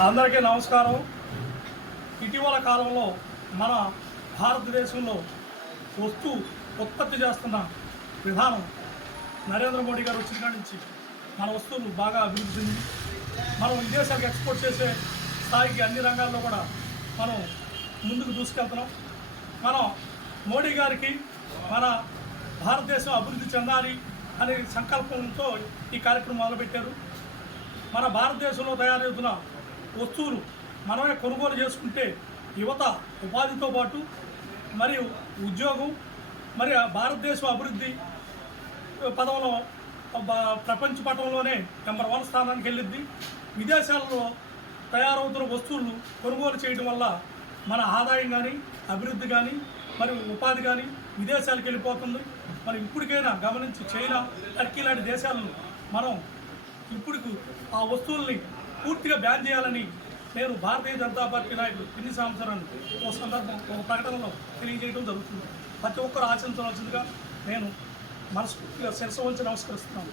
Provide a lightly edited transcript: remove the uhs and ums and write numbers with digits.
అందరికీ నమస్కారం. ఇటీవల కాలంలో మన భారతదేశంలో వస్తు ఉత్పత్తి చేస్తున్న విధానం నరేంద్ర మోడీ గారు వచ్చిన కాడి నుంచి మన వస్తువులు బాగా అభివృద్ధి చెంది మనం విదేశాలకు ఎక్స్పోర్ట్ చేసే స్థాయికి అన్ని రంగాల్లో కూడా మనం ముందుకు దూసుకెళ్తున్నాం. మనం మోడీ గారికి మన భారతదేశం అభివృద్ధి చెందాలి అనే సంకల్పంతో ఈ కార్యక్రమం మొదలుపెట్టారు. మన భారతదేశంలో తయారవుతున్న వస్తువులు మనమే కొనుగోలు చేసుకుంటే యువత ఉపాధితో పాటు మరియు ఉద్యోగం మరి భారతదేశం అభివృద్ధి పదంలో ప్రపంచ పటంలోనే నెంబర్ 1 స్థానానికి వెళ్ళిద్ది. విదేశాలలో తయారవుతున్న వస్తువులు కొనుగోలు చేయడం వల్ల మన ఆదాయం కానీ అభివృద్ధి కానీ మరి ఉపాధి కానీ విదేశాలకు వెళ్ళిపోతుంది. మరి ఇప్పటికైనా గమనించి చైనా, టర్కీ లాంటి దేశాలను మనం ఇప్పుడు ఆ వస్తువుల్ని పూర్తిగా బ్యాన్ చేయాలని నేను భారతీయ జనతా పార్టీ నాయకుడు పిన్ని సాంబశివరావుని ఒక సందర్భం ఒక ప్రకటనలో తెలియజేయడం జరుగుతుంది. ప్రతి ఒక్కరు ఆచరించవలసిందిగా నేను మనస్ఫూర్తిగా శిరస్సు వంచి నమస్కరిస్తున్నాను.